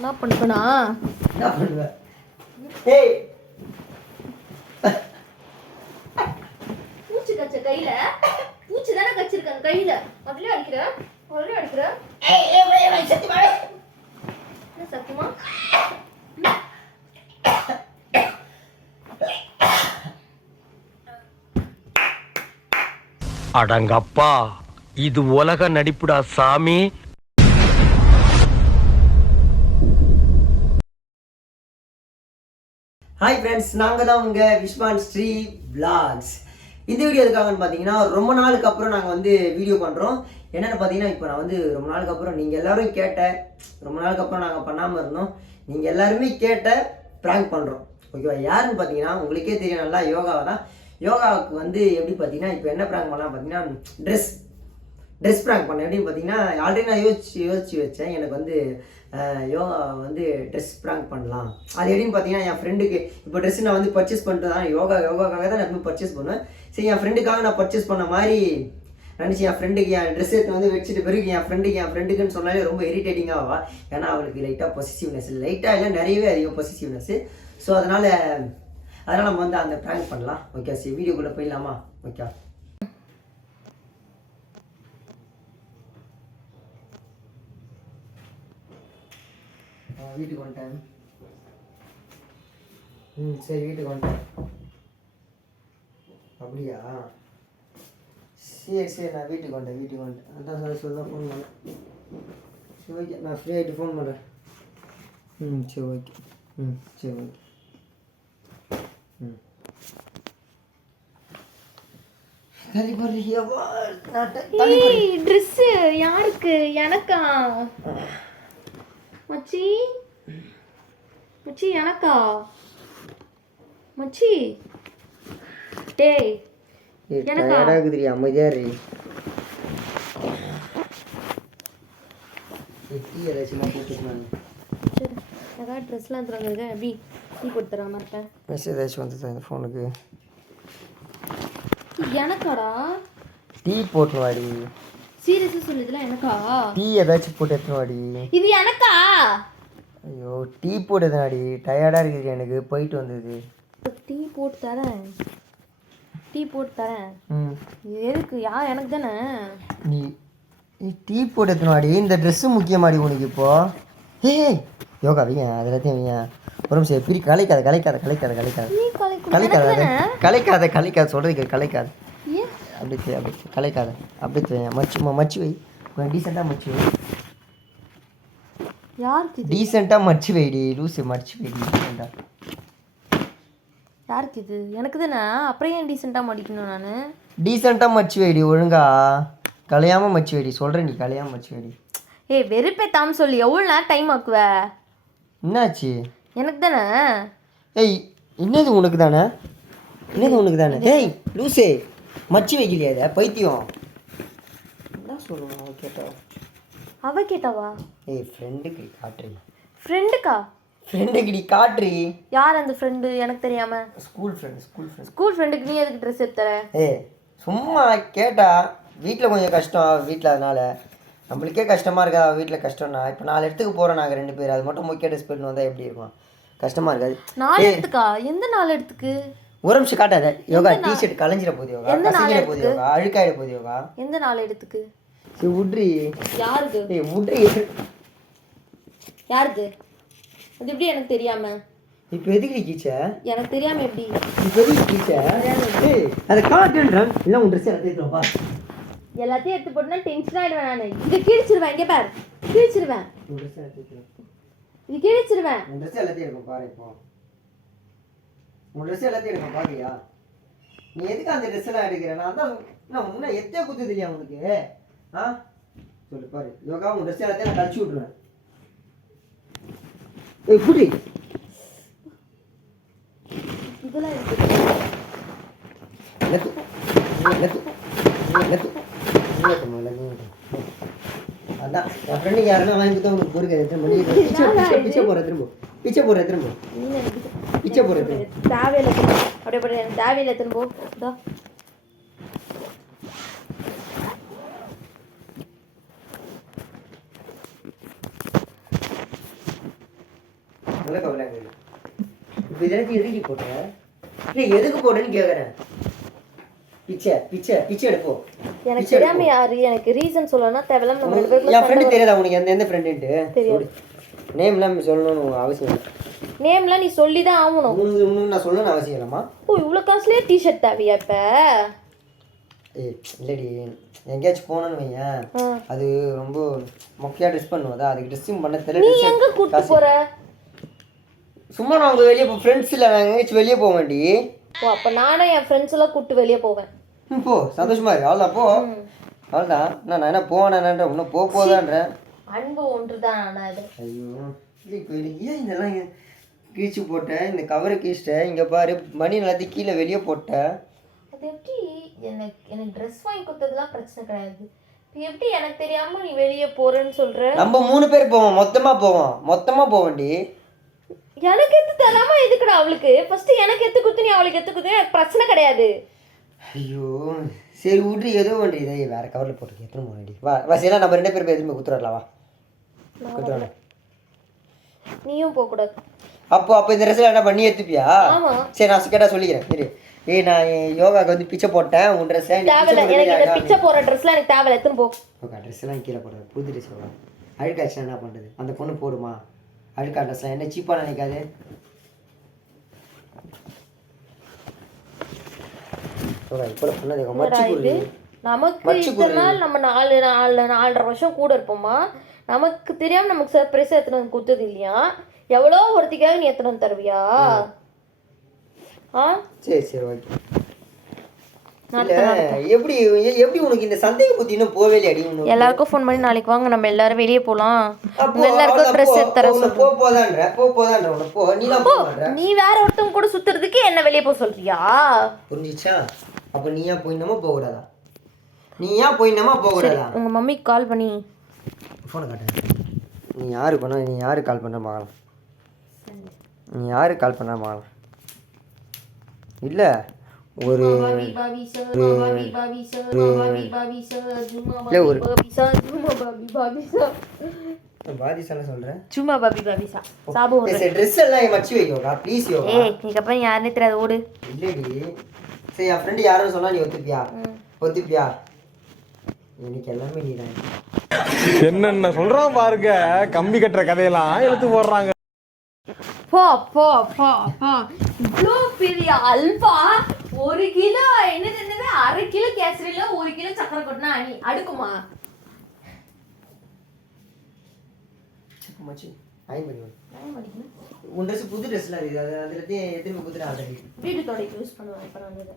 என்ன பண்ணுவனா? என்ன பண்ணுவ? ஏய் பூச்சி கச்ச கையில பூச்சி தானே கச்சிருக்காங்க கையில. அதுலயே அடிக்கிற ஏய் ஏய் ஏய் சத்தியமா என்ன சத்தமா? அடங்கப்பா, இது உலக நடிப்புடா சாமி. ஹாய் ஃப்ரெண்ட்ஸ், நாங்கள் தான் உங்கள் விஸ்வான் ஸ்ரீ விளாக்ஸ். இந்த வீடியோ எதுக்காகன்னு பார்த்தீங்கன்னா, ரொம்ப நாளுக்கு அப்புறம் நாங்கள் வந்து வீடியோ பண்ணுறோம். என்னென்னு பார்த்தீங்கன்னா, இப்போ நான் வந்து ரொம்ப நாளுக்கு அப்புறம் நீங்கள் எல்லோரும் ரொம்ப நாளுக்கு அப்புறம் நாங்கள் பண்ணாமல் இருந்தோம். நீங்கள் எல்லாருமே ப்ராங்க் பண்ணுறோம். ஓகேவா? யாருன்னு பார்த்தீங்கன்னா, உங்களுக்கே தெரியும் நல்லா, யோகாவை தான். யோகாவுக்கு வந்து எப்படி பார்த்தீங்கன்னா, இப்போ என்ன ப்ராங்க் பண்ணலாம் பார்த்தீங்கன்னா, ட்ரெஸ் ப்ராங்க் பண்ணேன். எப்படின்னு பார்த்தீங்கன்னா, ஆல்ரெடி நான் யோசிச்சு வச்சேன். எனக்கு வந்து யோகா வந்து ட்ரெஸ் ப்ராங்க் பண்ணலாம். அது எப்படின்னு பார்த்தீங்கன்னா, என் ஃப்ரெண்டுக்கு இப்போ ட்ரெஸ் நான் வந்து பர்ச்சேஸ் பண்ணிட்டு தான் யோகாக்காக தான் நான் எப்பவுமே பர்ச்சேஸ் பண்ணுவேன். சரி, என் ஃப்ரெண்டுக்காக நான் பர்ச்சேஸ் பண்ண மாதிரி நினச்சி என் ஃப்ரெண்டுக்கு என் ட்ரெஸ் எடுத்து வந்து வச்சுட்டு பிறகு என் ஃப்ரெண்டுக்குன்னு சொன்னாலே ரொம்ப இரிட்டேட்டிங்காக ஆவா. ஏன்னா அவளுக்கு லைட்டாக பொசிசிவ்னஸ், லைட்டாக இல்லை நிறையவே அதிகம் பொசிசிவ்னஸ்ஸு. ஸோ அதனால் நம்ம வந்து அந்த ப்ராங்க் பண்ணலாம். ஓகே, சரி வீடியோக்குள்ளே போயிடலாமா? ஓகே, வீட்டுக்கு வந்துட்டேன். சரி, வீட்டுக்கு வந்துட்டேன். அப்படியா? சரி நான் வீட்டுக்கு வந்துட்டேன். அதான் சார் சொல்ல ஃபோன் பண்ணேன். சரி ஓகே, நான் ஃப்ரீ ஆகிட்டு ஃபோன் பண்ணுறேன். சரி ஓகே. சரி ஓகே. ட்ரெஸ் யாருக்கு? எனக்கா? மச்சி எனக்கா? மச்சி டேய் எனக்கா? டயர்டாகுதுடி, அமைதியா இரு. டீ ஏதாச்சும் போட்டுக்கணும். சரி, ஏதாவது ட்ரெஸ்லாம் தராங்க. எப்படி டீ போட்டு தர மாட்டேன். மெசேஜ் ஏதாச்சும் வந்து இந்த ஃபோனுக்கு. எனக்காடா? டீ போட்டு வாடி. சீரியஸா சொல்லுதுல எனக்கா? டீ ஏதாச்சும் போட்டு எடுத்துன்னு வாடி. இது எனக்கா? ஐயோ, டீ போட்டதுனாடி, டயர்டாக இருக்குது எனக்கு, போயிட்டு வந்தது. டீ போட்டு தரேன். இது எதுக்கு? எனக்கு தானே. நீ டீ போட்டு எடுத்துனாடி. இந்த ட்ரெஸ்ஸு முக்கியமாடி உனக்கு இப்போ. ஏய் யோகா வைங்க, அது எல்லாத்தையும் வைங்க. உடம்பு சரி, பிரி கலைக்காத சொல்கிறதுக்கு கலைக்காத. அப்படி கலைக்காத. அப்படி மச்சு வை. கொஞ்சம் டீசெண்டாக மச்சு வை. யாருக்கு? டீசெண்டாக மச்சு வைடி லூஸு. மச்சு வைடி டீசெண்டாக. யாருக்கு இது? எனக்கு தானே. அப்புறம் ஏன் டீசெண்டாக மடிக்கணும் நான்? டீசெண்டாக மச்சு வைடி, ஒழுங்கா கலையாமல் மச்சு வைடி. சொல்கிறேன், நீ கலையாமல் மச்சு வைடி. ஏய் வெறுப்பேத்தாமல் சொல்லி எவ்வளோ நேரம் டைம் ஆக்குவ? என்னாச்சு? எனக்கு தானே. ஏய் என்னது உனக்கு தானே? ஏய் லூசே, மச்சு வைக்கலையா இதை? பைத்தியம் என்ன சொல்லுவான் அவன் கேட்டா? அவ கேட்டாவா? ஏய் ஃப்ரெண்டுக்கு காட்டுறி. ஃப்ரெண்டுக்கு நீ காட்டுறி. யார் அந்த ஃப்ரெண்டு? எனக்கு தெரியாம. ஸ்கூல் ஃப்ரெண்டுக்கு நீ எதுக்கு ட்ரெஸ் எடுத்துற? ஏய் சும்மா கேட்டா. வீட்டில் கொஞ்சம் கஷ்டம், வீட்டில் அதனால நம்மளுக்கே கஷ்டமாக இருக்கா. வீட்டில் கஷ்டம்னா இப்போ 4 இடத்துக்கு போகிறோம் நாங்கள் 2 பேர். அது மட்டும் முக்கிய ட்ரெஸ் பண்ணி வந்தால் எப்படி இருக்கும்? கஷ்டமாக இருக்காது. 4 இடத்துக்கா? எந்த 4 இடத்துக்கு? ஒரு நிமிஷம் காட்டாத யோகா. டிஷர்ட் கலைஞ்சிட போகுது யோகா, கசங்கிட போகுது யோகா, அழுக்காயிட போகுது யோகா. எந்த 4 இடத்துக்கு? சரி உட்ரி. யாருக்கு? ஏய் உட்ரி. யாருக்கு? அது எப்படி எனக்கு தெரியாம? இப்போ எதுக்கு கீச்ச? எனக்கு தெரியாம எப்படி? இப்போ எதுக்கு கீச்ச? ஏய் அதை காட்டுன்றேன். இல்லை உன் ட்ரெஸ் எல்லாத்தையும் பா. எல்லாத்தையும் எடுத்து போட்டுனா டென்ஷன் ஆகிடுவேன் நான். இதை கிழிச்சிருவேன். இங்கே பாரு, கிழிச்சிருவேன். உன் ட்ரெஸ் எல்லாத்தையும் இது கிழிச்சிருவேன். உன் ட்ரெஸ் எல்லாத்தையும் இருக்கும் பாரு. இப்போ உன் ட்ரெஸ் எல்லாத்தையும் இருக்கும் பாருயா. நீ எதுக்கு அந்த ட்ரெஸ் எல்லாம் எடுக்கிற? நான் தான் நான் முன்ன எத்தே குத்துது இல்லையா உனக்கு? சொல்லு பாரு யோகா. உன் ட்ரெஸ் எல்லாத்தையும் நான் கழிச்சு விட்ருவேன். ஏய் புடி. இதெல்லாம் இருக்கு. அதான் என் ஃப்ரெண்டுக்கு யாருன்னா வாங்கி கொடுத்தா உனக்கு பொறுக்க எத்தனை மணி பிச்சை போகிற திரும்ப. தேவையில்லை. அப்படியே தேவையில்லை திரும்ப. நல்ல கவலை இப்போ இதெல்லாம் எதுக்கு போட்ட இல்லை எதுக்கு போட்டேன்னு கேட்குறேன். பிச்சை பிச்சை பிச்சை எடுப்போம். எனக்கு தெரியாம யாரு எனக்கு ரீசன் சொல்லணும்னா தேவையில்லாம நம்ம ரெண்டு பேருக்குள்ள என் ஃப்ரெண்டு தெரியாதா உனக்கு எந்த ஃப்ரெண்டுன்ட்டு? தெரியாது. நேம்லாம் சொல்லணும்னு அவசியம் இல்லை. நேம்லாம் நீ சொல்லி தான் ஆகணும். உனக்கு நான் சொல்லணும்னு அவசியம் இல்லைம்மா. ஓ இவ்வளோ காசுலேயே டிஷர்ட் தேவையா இப்போ? இல்லடி எங்கேயாச்சும் போனோன்னு வையன், அது ரொம்ப மொக்கையாக ட்ரெஸ் பண்ணுவதா, அதுக்கு ட்ரெஸ்ஸிங் பண்ண நீ தெரியல. எங்க கூட்டு போற? சும்மா நான் அவங்க வெளியே ஃப்ரெண்ட்ஸ் இல்லை, நாங்கள் எங்கேயாச்சும் வெளியே போக வேண்டி. ஓ அப்போ நானும் என் ஃப்ரெண்ட்ஸ் எல்லாம் கூட்டு வெளியே போவேன். போ சந்தோஷமா இருக்கு. அவ்வளோதான் போ. அவ்வளோதான். நான் என்ன போனேன்ற இன்னும் போதான்றேன். அன்பு ஒன்று தான் ஆனால் அது. ஐயோ இல்லை இப்போ ஏன் இதெல்லாம் கிழிச்சு போட்டேன், இந்த கவரை கிழிச்சிட்டேன். இங்கே பாரு மணி எல்லாத்தையும் கீழே வெளியே போட்டேன். அது எப்படி எனக்கு ட்ரெஸ் வாங்கி கொடுத்ததுலாம் பிரச்சனை கிடையாது. இப்போ எப்படி எனக்கு தெரியாம நீ வெளியே போறேன்னு சொல்ற? நம்ம 3 பேர் போவோம், மொத்தமாக போவோண்டி. எனக்கு எத்து தராம எதுக்குடா அவளுக்கு? ஃபர்ஸ்ட் எனக்கு எத்து குத்து நீ அவளுக்கு எத்து குத்து எனக்கு பிரச்சனை கிடையாது. ஐயோ சரி விட்ரு, ஏதோ ஒன்று இதை வேறு கவரில் போட்டுருக்கு. எத்தனை போனடி வா வா சரி நம்ம 2 பேர் எதுவுமே குத்துறலாம். வா குத்துறோம். நீயும் போகக்கூடாது. அப்போ இந்த ட்ரெஸ்ஸில் என்ன பண்ணி எடுத்துப்பியா? சரி நான் கேட்டால் சொல்லிக்கிறேன். சரி நான் யோகாவுக்கு வந்து பிச்சை போட்டேன். உன் ட்ரெஸ்ஸை எனக்கு பிச்சை போடுற ட்ரெஸ்லாம் எனக்கு தேவை. எத்தனை போ. ஓகே ட்ரெஸ்ஸெல்லாம் கீழே போடுறது, புது ட்ரெஸ் போடுறேன். அழுக்காச்சுன்னா என்ன பண்ணுறது? அந்த பொண்ணு போடுமா அழுக்கா ட்ரெஸ்லாம்? என்ன சீப்பாக நினைக்காது. நமக்கு இத்தனை நாள் நம்ம 4.5 வருஷம் கூட இருப்போமா, நமக்கு தெரியாம நமக்கு சர்ப்ரைஸா எத்தனை வந்து கொடுத்தது இல்லையா? எவ்வளோ ஒருத்திக்காக நீ எத்தனை வந்து தருவியா? சரி சரி ஓகே. எப்படி உனக்கு இந்த சந்தேக புத்தி இன்னும் போவே இல்லையாடி? எல்லாருக்கும் ஃபோன் பண்ணி நாளைக்கு வாங்க நம்ம எல்லாரும் வெளியே போலாம், எல்லாருக்கும் ட்ரெஸ் எடுத்து தர சொல்றேன். நீ வேற ஒருத்தவங்க கூட சுத்துறதுக்கு என்ன வெளியே போக சொல்றியா? புரிஞ்சிச்சா? அப்ப நீ ஏன் போயினமா போக கூடாதா? உங்க மம்மிக்கு கால் பண்ணி ஃபோனை காட்டு. நீ யாரு கால் பண்ண பார்க்கலாம். இல்லை ஒரு சும்மா பாபி பாபிசா சாபு ட்ரெஸ் எல்லாம் மச்சி வைக்கோடா ப்ளீஸ் யோகா. நீக்கு அப்புறம் யாருன்னே தெரியாது ஓடு. இல்லடி சரி என் ஃப்ரெண்டு யாரும் சொன்னா நீ ஒத்துப்பியா? எனக்கு எல்லாமே நீ தான். என்னென்ன சொல்றான் பாருங்க, கம்பி கட்டுற கதையெல்லாம் எடுத்து போடுறாங்க. இவ்வளோ பெரிய அல்வா 1 கிலோ என்னது 1/2 கிலோ கேசரியில 1 கிலோ சக்கரை கொட்டினா அணி அடுக்குமா? உன் ட்ரெஸ் புது ட்ரெஸ்லாம் இருக்குது, அது அதில் எத்தனை புதுடா ஆல்ரெடி வீட்டு தொடைக்கு யூஸ் பண்ணுவேன். இப்போ நான் வந்து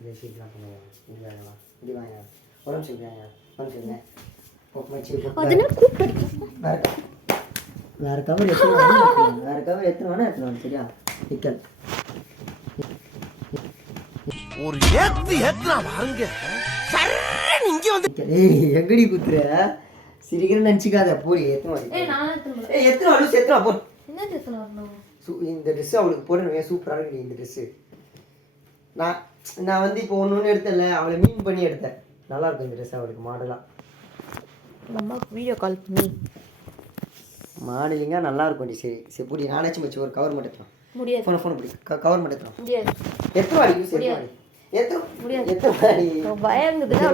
இதை ஷீட்லாம் பண்ணுவேன். இப்படி வாங்க உடம்பு சொல்லுவாங்க வேற கவர் எத்தனை வேணா எடுத்துருவாங்க. சரியா? நிக்கல் ஒரு எங்கடி குத்துற சிரிக்கிற நினச்சிக்காத. போய் எத்தனை போ. இந்த ட்ரெஸ் அவளுக்கு போடணும். சூப்பராக இருக்கு இந்த ட்ரெஸ்ஸு. நான் வந்து இப்போ ஒன்று எடுத்தேன்ல, அவளை மீன் பண்ணி எடுத்தேன். நல்லா இருக்கும் இந்த ட்ரெஸ் அவளுக்கு மாடலாக. அம்மாவுக்கு வீடியோ கால் பண்ணி மாடலிங்காக நல்லா இருக்கும். சரி சரி புடி. நானாச்சும் வச்சு ஒரு கவர் மட்டும் எடுத்துரும். முடியாது. ஃபோன் பிடி கவர் மட்டும் எடுத்துரும். முடியாது. எத்தனை வாடி யூஸ் முடியாது. எத்தனை வாடி பயங்குதுன்னா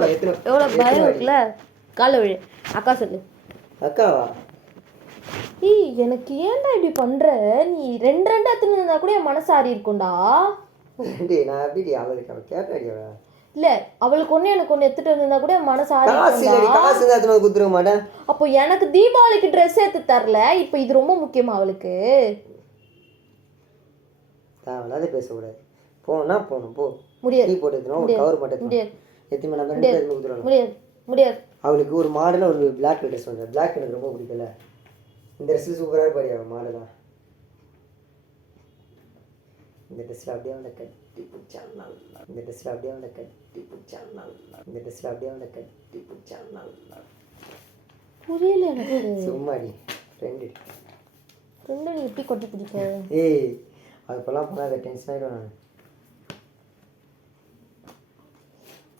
எவ்வளோ பயம் இருக்குல்ல. காலை விழு. அக்கா சொல்லு. அக்காவா? எனக்கு ஏன்டா இப்படி பண்ற? நீ 2 எடுத்துன்னு இருந்தா கூட என் மனசு ஆறி இருக்கும்டா. நான் எப்படி அவளுக்கு அவள் கேட்டாடி அவ இல்ல அவளுக்கு ஒண்ணு எனக்கு ஒண்ணு எடுத்துட்டு வந்திருந்தா கூட என் மனசு ஆறி காசு குத்துருக்க மாட்டேன். அப்போ எனக்கு தீபாவளிக்கு ட்ரெஸ் எடுத்து தரல, இப்போ இது ரொம்ப முக்கியமா அவளுக்கு? தேவையில்லாத பேசக்கூடாது. போகணும் போ. முடியாது. போட்டு கவர் மட்டும் முடியாது. எத்தனை நம்ம முடியாது. முடியாது. அவளுக்கு ஒரு மாடலாக ஒரு பிளாக் ட்ரெஸ் வந்து பிளாக் எனக்கு ரொம்ப பிடிக்கல. இந்த ட்ரெஸ்ஸு சூப்பராக இருப்பாடி அவள் மாடலாக. இந்த ட்ரெஸ்ஸில் அப்படியே அவனை கட்டி பிடிச்சான் நல்லா. புரியல எனக்கு. சும்மாடி ஃப்ரெண்டு நீ எப்படி கொட்டி பிடிக்க? அதுக்கெல்லாம் போனால் அதை டென்ஷன் ஆகிடும். நான்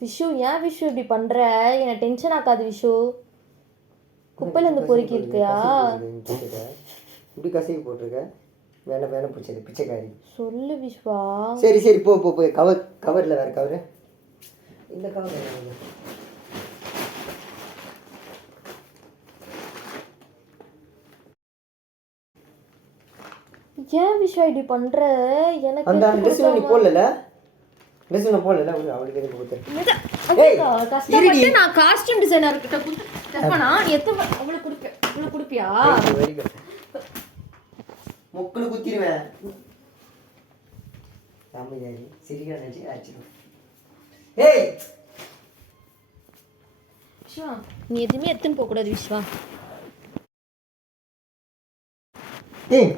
விஷு ஏன் விஷு இப்படி பண்ற? என்ன டென்ஷன் ஆக்காது விஷு. குப்பையில இருந்து பொறுக்கி இருக்கியா? இப்படி கசக்கி போட்டிருக்க. வேணை பிடிச்சது பிச்சைக்காரி. சொல்லு விஸ்வா. சரி சரி போ போ போய் கவரில் வேறு கவரு. இந்த கவர் ஏன் விஸ்வா இப்படி பண்ற? எனக்கு அந்த ட்ரெஸ் நீ போடல, ட்ரெஸ் நான் போடல, அவளுக்கு எதுக்கு கொடுத்தேன்? கஷ்டப்பட்டு நான் காஸ்டியூம் டிசைனர் கிட்ட கொடுத்தேன். நீ எத்தனை அவளுக்கு கொடுப்பியா? முக்குன்னு குத்திடுவேன். அமைதியாரி சிரிக்க நினச்சி அடிச்சிடுவேன். ஏய் விஸ்வா, நீ எதுவுமே எடுத்துன்னு போகக்கூடாது விஸ்வா. ஏய்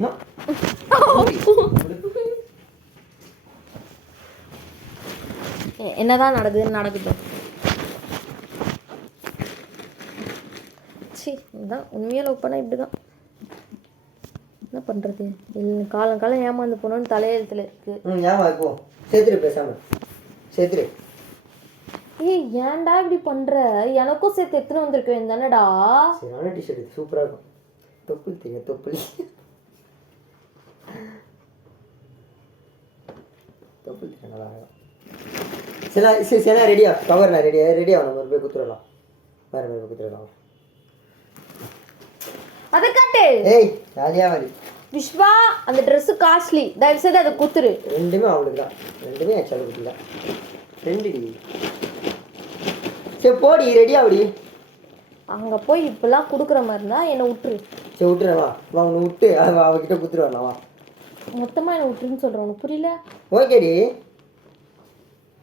என்னதான் நடக்கட்டும். சரி, இதுதான் உண்மையாக லவ் பண்ணால் இப்படி தான். என்ன பண்ணுறது? காலம் ஏமாந்து போகணுன்னு தலையெழுத்தில் இருக்குது. ஏமா இப்போ சேர்த்துரு, பேசாம சேர்த்துரு. ஏய் ஏன்டா இப்படி பண்ணுற? எனக்கும் சேர்த்து எத்தனை வந்திருக்கு தானேடா. சரியான டிஷர்ட், இது சூப்பராக இருக்கும். தொப்புள் தெரியும், தொப்புள் தொப்புள் தெரியும், நல்லா இருக்கும். சரி ரெடியா கவர், நான் ரெடியா நம்ம போய் குத்துடலாம். வேறு போய் குத்துடலாம். அதை காட்டு. ஏய் ராஜா வரி விஸ்வா, அந்த ட்ரெஸ்ஸு காஸ்ட்லி, தயவு செய்து அதை குத்துரு. ரெண்டுமே அவளுக்கு தான், ரெண்டுமே என் செலவுக்கு தான். ரெண்டு டி. சரி போடி, ரெடியா அப்படி. அங்கே போய் இப்பெல்லாம் கொடுக்குற மாதிரி இருந்தால் என்னை விட்டுரு. சரி விட்டுறேன், வா உன்னை விட்டு அவகிட்ட குத்துட்டு வரலாம், வா. மொத்தமாக என்னை விட்டுருன்னு சொல்கிறேன், உனக்கு புரியல? ஓகேடி,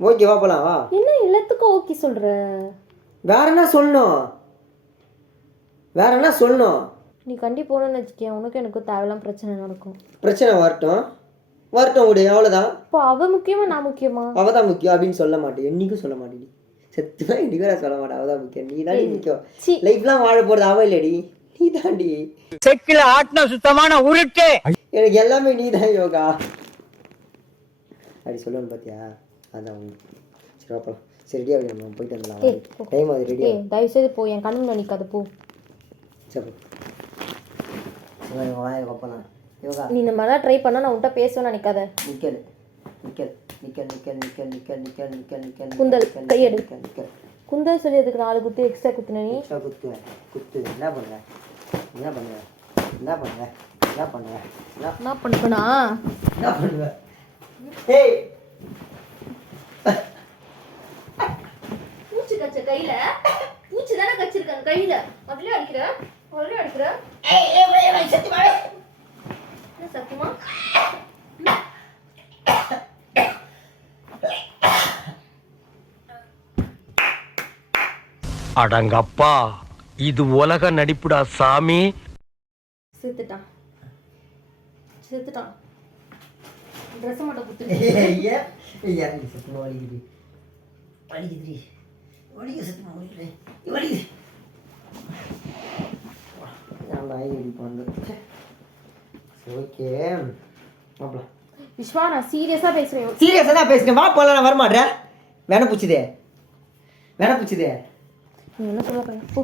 ஓகே வா போகலாம், வா. என்ன எல்லாத்துக்கும் ஓகே சொல்கிற? வேற என்ன சொல்லணும்? நீ கண்டி போகணுன்னு வச்சுக்கேன், உனக்கு எனக்கு தேவையில்லாம் பிரச்சனை நடக்கும். பிரச்சனை வரட்டும் விடு, அவ்வளோதான். இப்போ அவள் முக்கியமா நான் முக்கியமா? அவள் தான் முக்கியம் அப்படின்னு சொல்ல மாட்டேன், என்றைக்கும் சொல்ல மாட்டேடி. சத்தியமா என்றைக்கும் நான் சொல்ல மாட்டேன். அவள் தான் முக்கியம், நீ தான் முக்கியம். லைஃப்லாம் வாழ போகிறது அவள் இல்லடி, நீ தாண்டி. செக்கில ஆட்டின சுத்தமான உருட்டு. எனக்கு எல்லாமே நீ தான் யோகா அப்படி சொல்லணும் பார்த்தியா? அதான் சரி பார்ப்போம். சரி ரெடியாக நம்ம போயிட்டு வந்துடலாம். டைம் அது ரெடியா. தயவு செய்து போ, என் கண்ணு நிற்காது போ. சரி பார்ப்பலாம். யோகா நீ இந்த மாதிரிலாம் ட்ரை பண்ணால் நான் உன்கிட்ட பேசுவேன்னு நினைக்காத. நிக்கல் குந்தல் கையெடு. குந்தல் சொல்லி அதுக்கு 4 குத்து எக்ஸ்ட்ரா குத்துன நீ. குத்து என்ன பண்ணுவேன்? என்ன பண்ணுவேனா? என்ன பண்ணுவேன்? ஏய் பூச்சி கச்ச கையில, பூச்சி தானே கச்சிருக்காங்க கையில, அதுலயே அடிக்கிற. என்ன சத்தியமா? அடங்கப்பா, இது உலக நடிப்புடா சாமி. செத்துட்டான். ட்ரெஸ் மட்டும் குத்து. சத்தமா வலிக்குது. ஓகே விஸ்வா, நான் சீரியஸா பேசுறேன். சீரியஸா தான் பேசுறேன். வா போலாம், நான் வரமாட்டேன். வேணை பூச்சிதே. நீ என்ன சொல்ல போற? போ.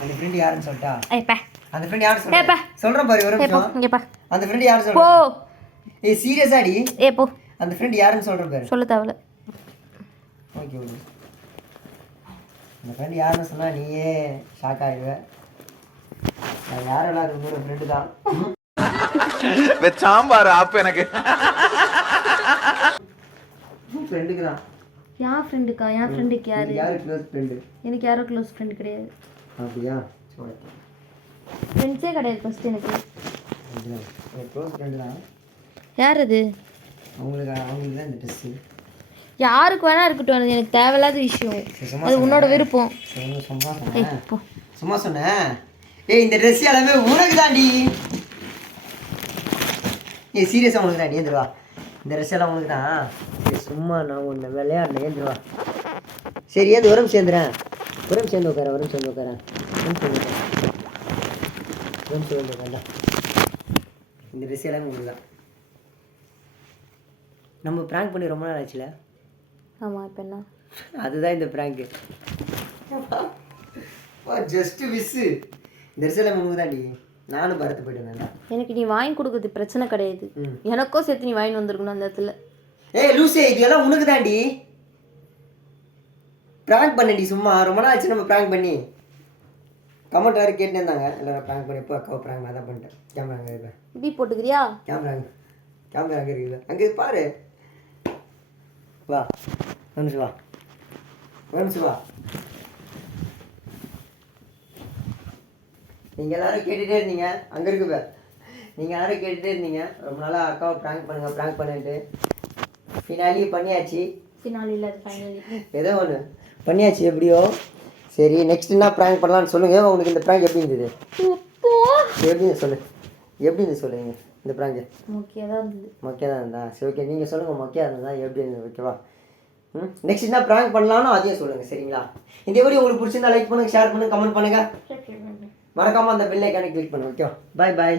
அந்த ஃப்ரெண்ட் யாருன்னு சொல்லிட்டா? ஏப்பா. அந்த ஃப்ரெண்ட் யாரு சொல்றா? சொல்றேன் பாரு ஒரு நிமிஷம். இங்க பா. அந்த ஃப்ரெண்ட் யாரு சொல்றா? போ. ஏய் சீரியஸாடி? போ. அந்த ஃப்ரெண்ட் யாருன்னு சொல்றேன் பாரு. சொல்ல தேவல. Okay okay. அந்த ஃப்ரெண்ட் யாருன்னு சொன்னா நீயே ஷாக் ஆயிடுவ. நான் யாரெல்லாம் இருக்கு ஃப்ரெண்டு தான். சாம்பார் ஆப் எனக்கு ஃப்ரெண்டுக்கு தான். யார் ஃப்ரெண்டுக்கா? என் ஃப்ரெண்டுக்கு யாரு? யாரு க்ளோஸ் ஃப்ரெண்டு? எனக்கு யாரும் க்ளோஸ் ஃப்ரெண்ட் கிடையாது. அப்படியா? சரி. ஃப்ரெண்ட்ஸே கிடையாது ஃபர்ஸ்ட் எனக்கு. க்ளோஸ் ஃப்ரெண்டு தான். யார் அது? அவங்களுக்கு தான் இந்த ட்ரெஸ்ஸு. யாருக்கு வேணா இருக்கட்டும், அது எனக்கு தேவையில்லாத விஷயம். அது உன்னோட விருப்பம். சும்மா சொன்னேன். ஏய் இந்த ட்ரெஸ் எல்லாமே உனக்கு தாண்டி. ஏய் சீரியஸாக உனக்கு தான். ஏந்திருவா, இந்த ட்ரெஸ் எல்லாம் உனக்கு தான். சரி சும்மா நான் உன்னை விளையாடுனேன். ஏந்திருவா. சரி ஏந்து உரம் சேர்ந்துறேன். சேர்ந்து உட்காரேன். இந்த ட்ரெஸ் எல்லாமே உங்களுக்கு தான். நம்ம ப்ராங்க் பண்ணி ரொம்ப நாள் ஆச்சுல. ஆமாம், இப்போ என்ன? அதுதான் இந்த ப்ராங்க்கு. Just miss. இந்த ட்ரெஸ் எல்லாமே உங்களுக்கு தாண்டி. நானும் பரத்து போயிடுவேன்டா. எனக்கு நீ வாங்கி கொடுக்குறது பிரச்சனை கிடையாது, எனக்கும் சேர்த்து நீ வாங்கி வந்திருக்கணும் அந்த இடத்துல. ஏய் லூசே, இது எல்லாம் உனக்கு தாண்டி. ப்ராங்க் பண்ணடி சும்மா, ரொம்ப நாள் ஆச்சு நம்ம ப்ராங்க் பண்ணி. கமெண்ட் வேறு கேட்டுன்னு இருந்தாங்க எல்லாரும் ப்ராங்க் பண்ணி. இப்போ அக்காவை ப்ராங்க் நான் தான் பண்ணிட்டேன். கேமரா அங்கே இருக்கேன். இப்படி போட்டுக்கிறியா? கேமரா அங்கே இருக்குது, அங்கே பாரு. வா நிமிஷம், வா நிமிஷம், வா. நீங்கள் எல்லாரும் கேட்டுகிட்டே இருந்தீங்க, அங்கே இருக்கு பார். நீங்கள் எல்லாரும் கேட்டுகிட்டே இருந்தீங்க ரொம்ப நாளாக அக்காவை ப்ராங்க் பண்ணிட்டு ஃபினாலி பண்ணியாச்சு. ஃபினாலி இல்லை, அது ஃபைனலி. ஏதோ ஒன்று பண்ணியாச்சு எப்படியோ. சரி, நெக்ஸ்ட் என்ன ப்ராங்க் பண்ணலான்னு சொல்லுங்கள். உங்களுக்கு இந்த ப்ராங்க் எப்படி இருந்தது? எப்படி சொல்லு, எப்படி இருந்தது சொல்லுங்க. இந்த ப்ராங்க் மொக்கையாக தான் இருந்தது. மொக்கையாக தான் இருந்தா? சரி ஓகே, நீங்கள் சொல்லுங்கள் மொக்கையாக இருந்தா எப்படி இருந்தது, ஓகேவா? நெக்ஸ்ட் என்ன ப்ராங்க் பண்ணலான்னு அதையும் சொல்லுங்கள், சரிங்களா? இந்த வீடியோ உங்களுக்கு பிடிச்சிருந்தா லைக் பண்ணுங்கள், ஷேர் பண்ணுங்கள், கமெண்ட் பண்ணுங்கள். மறக்காமல் அந்த பெல் ஐக்கானை கிளிக் பண்ணுங்கள், ஓகே? பாய் பாய்.